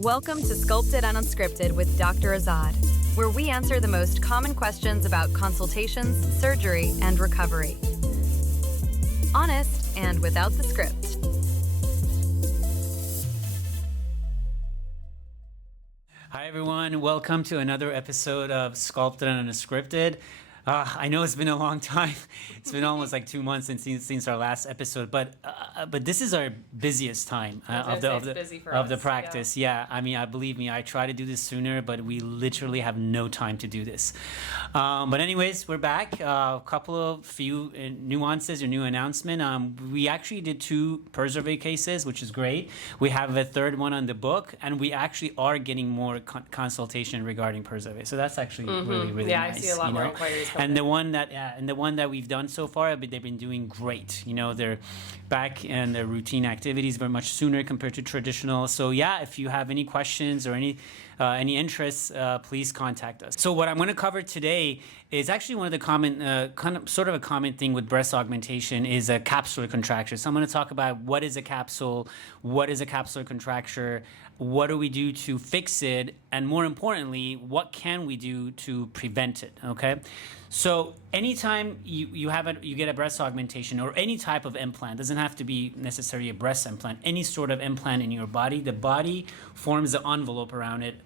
Welcome to Sculpted and Unscripted with Dr. Azad, where we answer the most common questions about consultations, surgery, and recovery. Honest and without the script. Hi everyone, welcome to another episode of Sculpted and Unscripted. I know it's been a long time. It's been almost like 2 months since our last episode, but this is our busiest time of the practice. Yeah, I mean, believe me, I try to do this sooner, but we literally have no time to do this. But anyways, we're back. A couple of few nuances or new announcement. We actually did 2 Preserve cases, which is great. We have a third one on the book, and we actually are getting more consultation regarding Preserve. So that's actually really nice. Yeah, I see a lot more inquiries. And the one that we've done so far, they've been doing great. You know, they're back in their routine activities very much sooner compared to traditional. So yeah, if you have any questions or any interests, please contact us. So what I'm going to cover today is actually one of the common, sort of a common thing with breast augmentation is a capsular contracture. So I'm going to talk about what is a capsule, what is a capsular contracture, what do we do to fix it, and more importantly, what can we do to prevent it, okay? So anytime you get a breast augmentation or any type of implant, doesn't have to be necessarily a breast implant, any sort of implant in your body, the body forms an envelope around it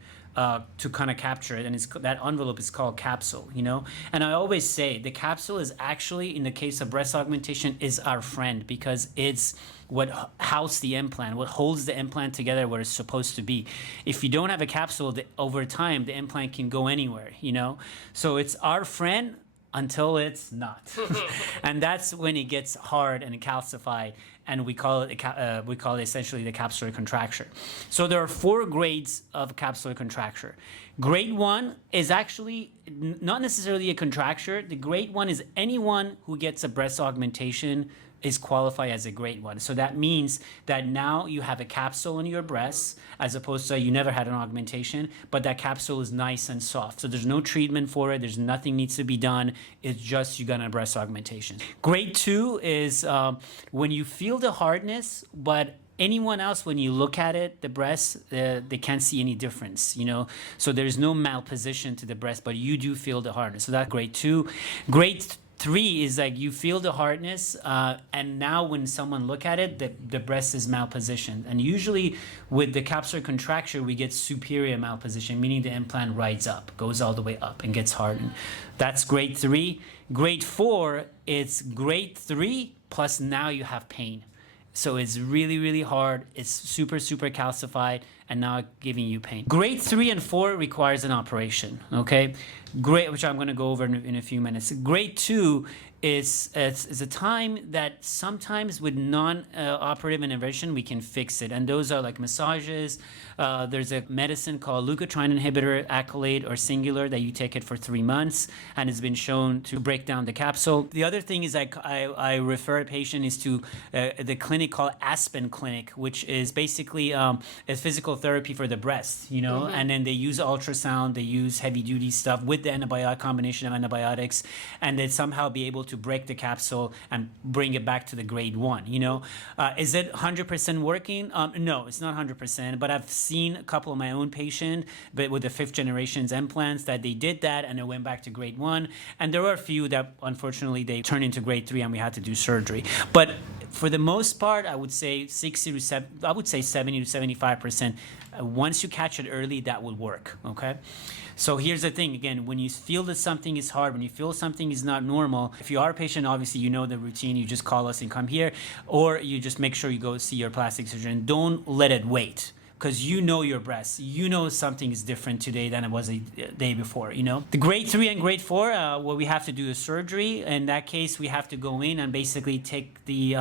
to kind of capture it, and that envelope is called capsule, you know? And I always say the capsule is actually, in the case of breast augmentation, is our friend because it's what houses the implant, what holds the implant together where it's supposed to be. If you don't have a capsule, over time, the implant can go anywhere, you know? So it's our friend until it's not. And that's when it gets hard and calcified, and we call it essentially the capsular contracture. So there are 4 grades of capsular contracture. Grade 1 is actually not necessarily a contracture. The grade 1 is anyone who gets a breast augmentation is qualified as a grade 1. So that means that now you have a capsule in your breasts as opposed to you never had an augmentation, but that capsule is nice and soft. So there's no treatment for it. There's nothing needs to be done. It's just you got a breast augmentation. Grade 2 is when you feel the hardness, but anyone else, when you look at it, the breast, they can't see any difference, you know? So there's no malposition to the breast, but you do feel the hardness. So that's grade 2. Grade 3 is like you feel the hardness, and now when someone look at it, the breast is malpositioned. And usually with the capsular contracture, we get superior malposition, meaning the implant rides up, goes all the way up and gets hardened. That's grade 3. Grade 4, it's grade 3 plus now you have pain. So it's really hard. It's super calcified and now giving you pain. Grade 3 and 4 requires an operation, okay? Which I'm going to go over in a few minutes. Grade 2 is a time that sometimes with non-operative intervention we can fix it, and those are like massages. There's a medicine called leukotriene inhibitor, Accolade or Singular, that you take it for 3 months, and it's been shown to break down the capsule. The other thing is I refer a patient is to the clinic called Aspen Clinic, which is basically a physical therapy for the breast, you know, and then they use ultrasound, they use heavy duty stuff with the combination of antibiotics, and they somehow be able to break the capsule and bring it back to the grade 1, you know. Is it 100% working? No, it's not 100%, but I've seen a couple of my own patients, but with the 5th generations implants, that they did that and it went back to grade 1. And there were a few that unfortunately they turned into grade 3 and we had to do surgery. But for the most part, I would say 70 to 75%. Once you catch it early, that will work, okay? So here's the thing, again, when you feel that something is hard, when you feel something is not normal, if you are a patient, obviously you know the routine, you just call us and come here, or you just make sure you go see your plastic surgeon. Don't let it wait, because you know your breasts. You know something is different today than it was a day before, you know? The grade 3 and grade 4, what we have to do is surgery. In that case, we have to go in and basically take the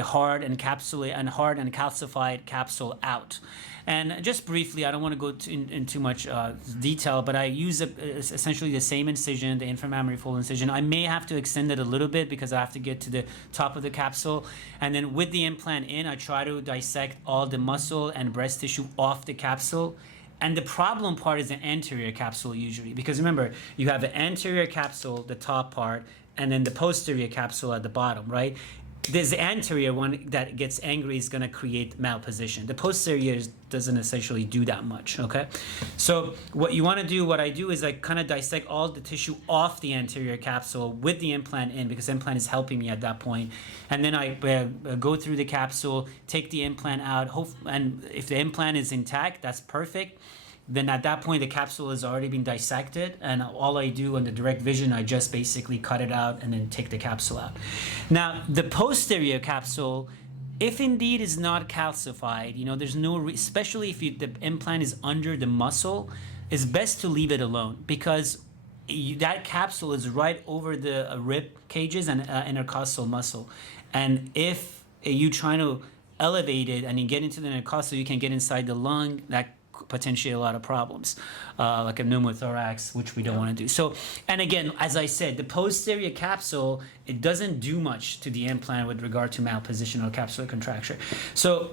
hard and calcified capsule out. And just briefly, I don't want to go in too much detail, but I use essentially the same incision, the inframammary fold incision. I may have to extend it a little bit because I have to get to the top of the capsule. And then with the implant in, I try to dissect all the muscle and breast tissue off the capsule. And the problem part is the anterior capsule usually, because remember, you have the anterior capsule, the top part, and then the posterior capsule at the bottom, right? There's the anterior one that gets angry is going to create malposition. The posterior doesn't essentially do that much, okay? So what you want to do, what I do is I kind of dissect all the tissue off the anterior capsule with the implant in, because implant is helping me at that point. And then I go through the capsule, take the implant out, and if the implant is intact, that's perfect. Then at that point, the capsule has already been dissected, and all I do on the direct vision, I just basically cut it out and then take the capsule out. Now, the posterior capsule, if indeed is not calcified, there's no, especially if the implant is under the muscle, it's best to leave it alone, because that capsule is right over the rib cages and intercostal muscle. And if you try to elevate it and you get into the intercostal, you can get inside the lung, that potentially a lot of problems, like a pneumothorax, which we don't want to do. So, and again, as I said, the posterior capsule, it doesn't do much to the implant with regard to malposition or capsular contracture. So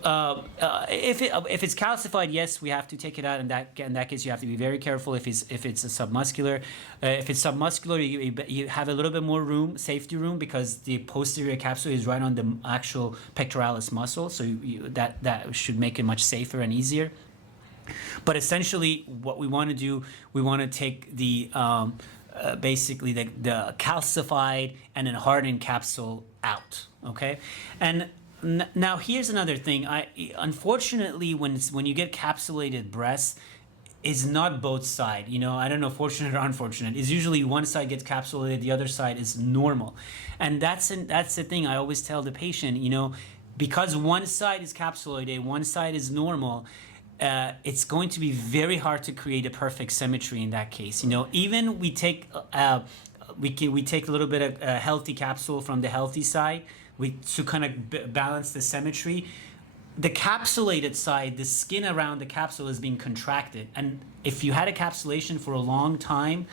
if it's calcified, yes, we have to take it out. In that case, you have to be very careful if it's a submuscular. If it's submuscular, you have a little bit more room, safety room, because the posterior capsule is right on the actual pectoralis muscle. So that should make it much safer and easier. But essentially, what we want to do, we want to take the basically the calcified and then hardened capsule out. Okay, and now here's another thing. Unfortunately, when you get capsulated breasts, it's not both sides. I don't know, fortunate or unfortunate. It's usually one side gets capsulated, the other side is normal, and that's the thing I always tell the patient. Because one side is capsulated, one side is normal. It's going to be very hard to create a perfect symmetry in that case. Even we take we take a little bit of a healthy capsule from the healthy side to kind of balance the symmetry. The capsulated side, the skin around the capsule is being contracted, and if you had a capsulation for a long time,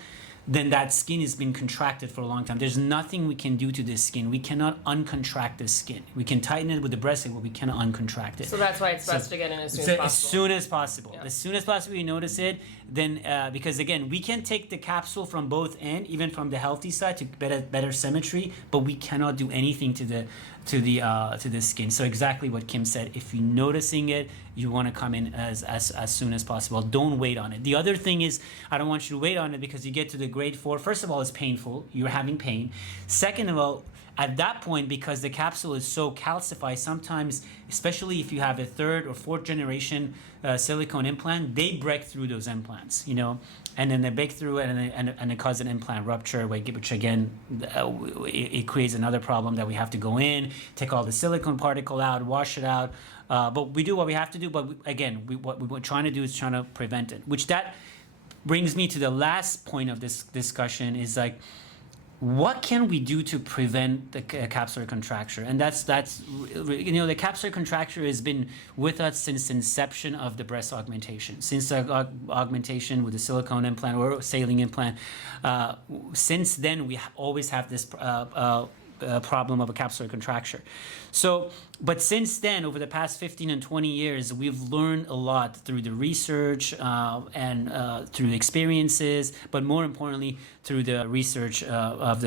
then that skin has been contracted for a long time. There's nothing we can do to this skin. We cannot uncontract the skin. We can tighten it with the breast, but we cannot uncontract it. So that's why it's best to get in as soon as possible. As soon as possible. Yeah. As soon as possible you notice it, then because again, we can take the capsule from both ends, even from the healthy side, to better symmetry, but we cannot do anything to the skin. So exactly what Kim said. If you're noticing it, you want to come in as soon as possible. Don't wait on it. The other thing is, I don't want you to wait on it, because you get to the grade 4. First of all, it's painful. You're having pain. Second of all, at that point, because the capsule is so calcified, sometimes, especially if you have a 3rd or 4th generation silicone implant, they break through those implants, and then they break through it, and it causes an implant rupture, which again, it creates another problem that we have to go in, take all the silicone particle out, wash it out. But we do what we have to do. But what we're trying to do is trying to prevent it. Which that brings me to the last point of this discussion is like, what can we do to prevent the capsular contracture? And that's the capsular contracture has been with us since the inception of the breast augmentation. Since the augmentation with the silicone implant or saline implant, since then we always have this problem of a capsular contracture. So, but since then, over the past 15 and 20 years, we've learned a lot through the research and through experiences, but more importantly, through the research of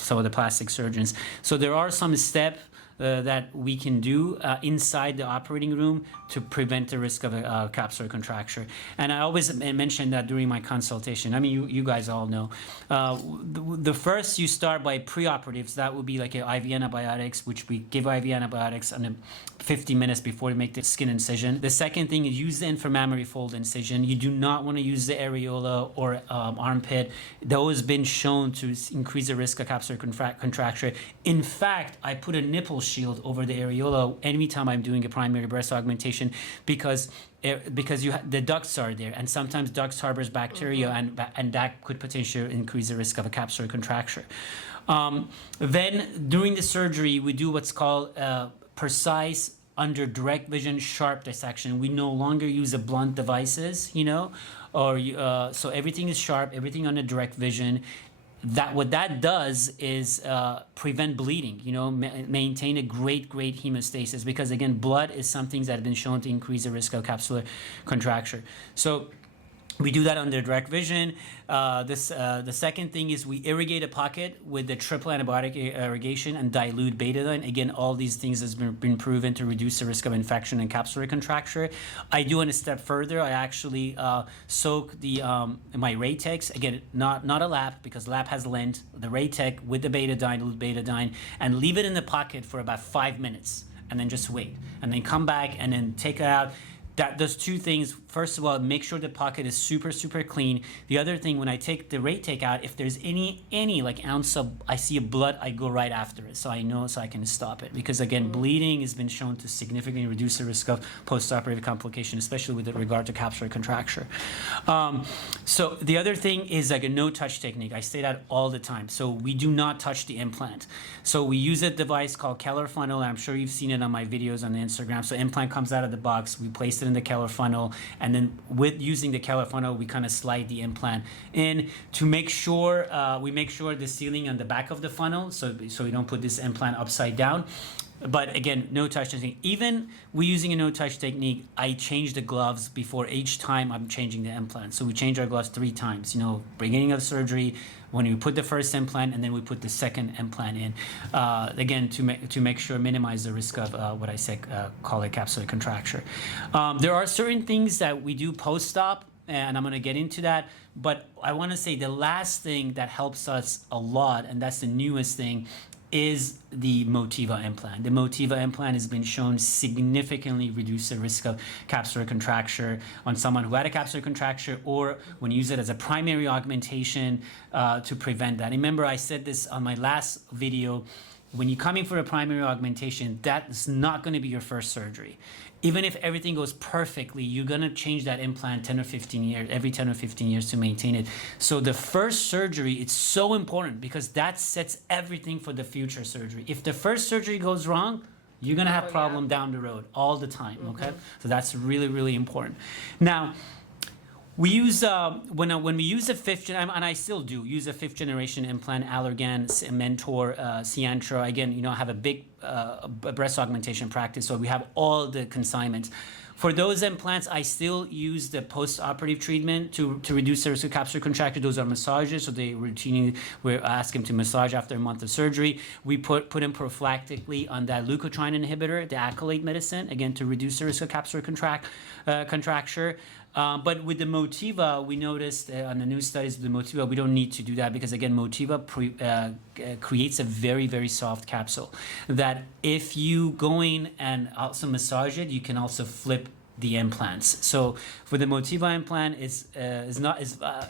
some of the plastic surgeons. So there are some steps that we can do inside the operating room to prevent the risk of a capsular contracture. And I always mention that during my consultation. I mean, you guys all know. The first, you start by preoperatives. That would be like IV antibiotics, which we give IV antibiotics on 50 minutes before we make the skin incision. The second thing is use the inframammary fold incision. You do not want to use the areola or armpit. Those have been shown to increase the risk of capsular contracture. In fact, I put a nipple shield over the areola anytime I'm doing a primary breast augmentation, because the ducts are there, and sometimes ducts harbors bacteria, and that could potentially increase the risk of a capsular contracture. Then during the surgery, we do what's called precise under direct vision sharp dissection. We no longer use the blunt devices, so everything is sharp, everything under direct vision. What that does is prevent bleeding, maintain a great hemostasis, because again, blood is something that has been shown to increase the risk of capsular contracture. So We do that under direct vision. The second thing is we irrigate a pocket with the triple antibiotic irrigation and dilute betadine. Again, all these things has been proven to reduce the risk of infection and capsular contracture. I do want to step further. I actually soak the my Raytex, again, not a lap, because lap has lint, the Raytex with the betadine, dilute betadine, and leave it in the pocket for about 5 minutes, and then just wait, and then come back and then take it out. That does two things. First of all, make sure the pocket is super clean. The other thing, when I take the Raytex out, if there's any like ounce of, I see a blood, I go right after it, so I know, so I can stop it. Because again, bleeding has been shown to significantly reduce the risk of postoperative complication, especially with regard to capsular contracture. So the other thing is like a no-touch technique. I say that all the time. So we do not touch the implant. So we use a device called Keller funnel. I'm sure you've seen it on my videos on the Instagram. So implant comes out of the box, we place it in the Keller funnel, and then with using the Keller funnel, we kind of slide the implant in to make sure we make sure the sealing on the back of the funnel, so we don't put this implant upside down. But again, no touch technique. Even we using a no touch technique, I change the gloves before each time I'm changing the implant. So we change our gloves 3 times. You know, beginning of surgery, when we put the first implant, and then we put the second implant in. Again, to make sure minimize the risk of what I say call it capsular contracture. There are certain things that we do post-op, and I'm going to get into that. But I want to say the last thing that helps us a lot, and that's the newest thing, is the Motiva implant. The Motiva implant has been shown significantly reduce the risk of capsular contracture on someone who had a capsular contracture, or when you use it as a primary augmentation to prevent that. Remember, I said this on my last video, when you're coming for a primary augmentation, that's not going to be your first surgery. Even if everything goes perfectly, you're going to change that implant 10 or 15 years, every 10 or 15 years to maintain it. So the first surgery, it's so important because that sets everything for the future surgery. If the first surgery goes wrong, you're going to have problem down the road all the time, okay? So that's really important. Now, we use, when we use a and I still do, use a 5th generation implant, Allergan, Mentor, Sientra. Again, you know, I have a big breast augmentation practice, so we have all the consignments. For those implants, I still use the post-operative treatment to reduce the risk of capsular contracture. Those are massages, so they routinely, we ask them to massage after a month of surgery. We put them prophylactically on that leukotriene inhibitor, the accolade medicine, again, to reduce the risk of capsular contracture. But with the Motiva, we noticed on the new studies with the Motiva, we don't need to do that because, again, Motiva creates a very soft capsule that if you go in and also massage it, you can also flip the implants. So for the Motiva implant, is not,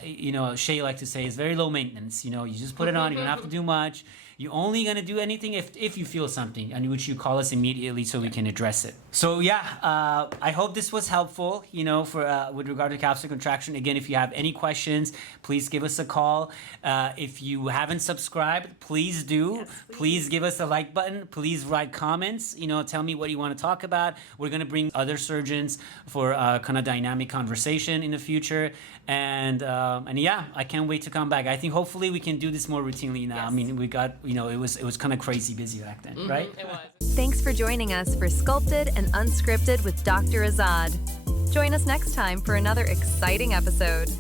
you know, Shay like to say, is very low maintenance. You know, you just put it on, you don't have to do much. You're only going to do anything if you feel something, and which you call us immediately so we can address it. So yeah, I hope this was helpful, you know, for with regard to capsular contraction. Again, if you have any questions, please give us a call. If you haven't subscribed, please do. Yes, please give us a like button. Please write comments. You know, tell me what you want to talk about. We're going to bring other surgeons for kind of dynamic conversation in the future. And yeah, I can't wait to come back. I think hopefully we can do this more routinely now. Yes. I mean, we got, you know, it was kind of crazy busy back then, right? It was. Thanks for joining us for Sculpted and Unscripted with Dr. Azad. Join us next time for another exciting episode.